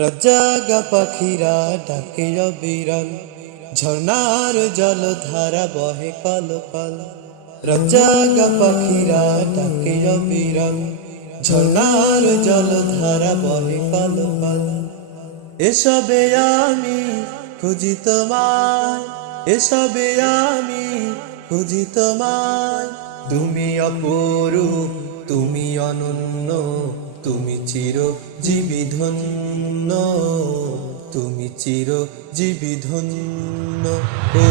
রাজাগা পাখিরা ডাকে অবিরল, ঝর্ণার জলধারা বহে কল কল। রাজাগা পাখিরা ডাকে অবিরল, ঝর্ণার জলধারা বহে কল কল। এসবে আমি খুঁজি তোমায়, এসবে আমি খুঁজি তোমায়। তুমি অপরূপ, তুমি অনন্য, তুমি চিরজীবী ধন্য, তুমি চিরজীবী ধন্য। ও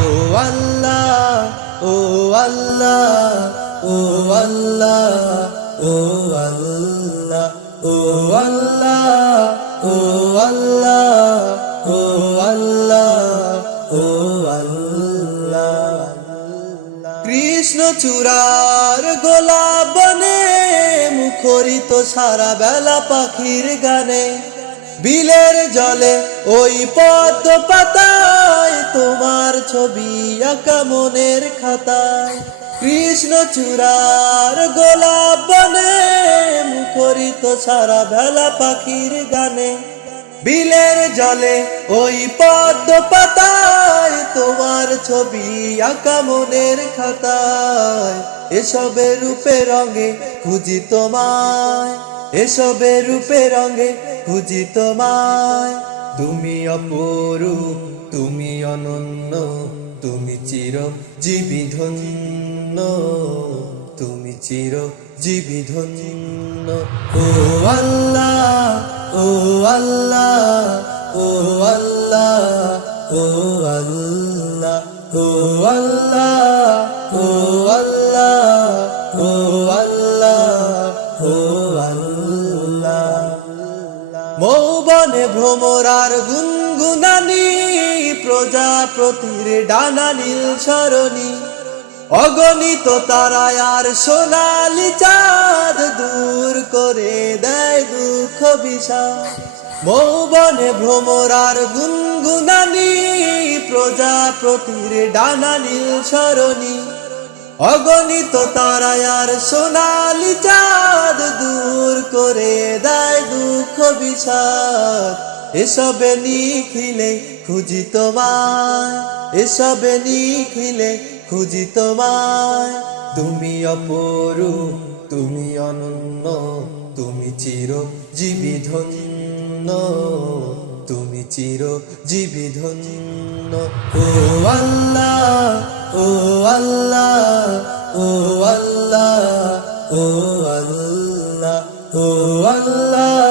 আল্লাহ, ও আল্লাহ, ও আল্লাহ, ও আল্লাহ, ও আল্লাহ, ও আল্লাহ, ও আল্লাহ, ও আল্লাহ। কৃষ্ণ চূড়ার গোলাপ বনে মুখরিত সারা বেলা পাখির গানে, বিলের জলে ওই পদ্ম পাতায় তোমার ছবি আঁকা মনের খাতায়। কৃষ্ণ চূড়ার গোলাপ বনে মুখরিত সারা বেলা পাখির গানে, বিলের জলে ওই পদ্ম পাতায় তোমার ছবি আঁকা মনের খাতায়। এসবের রূপে রঙে খুঁজি তোমায়, এসবের রূপে রঙে খুঁজি তোমায়। তুমি অপরূপ, তুমি অনন্য, তুমি চিরজীবী ধন্য, তুমি চিরজীবী ধন্য। ও আল্লাহ, ও আল্লাহ, ও আল্লাহ, ও আল্লাহ, ও আল্লাহ, ও আল্লাহ, ও আল্লাহ, ও আল্লাহ। মৌবনে ভ্রমরার গুনগুনানি, প্রজাপতির ডানা নীল সরণি, অগণিত তারায় আর সোনালি চাঁদ দূর করে দেয় দুঃখ বিষাদ। মৌবনে ভ্রমরার গুনগুনানি, প্রজাপতির ডানা নীল সরণি, অগণিত তারায় আর সোনালি চাঁদ দূর করে দেয় দুঃখ বিষাদ। এসবে নিখিলে খুঁজি তোমায়, এসবে নিখিলে খুঁজি তোমায়। তুমি অপরূপ, তুমি অনন্য, তুমি চিরজীবী ধন্য, তুমি চিরজীবী ধন্য। ও আল্লাহ, ও আল্লাহ, ও আল্লাহ, ও আল্লাহ, ও আল্লাহ,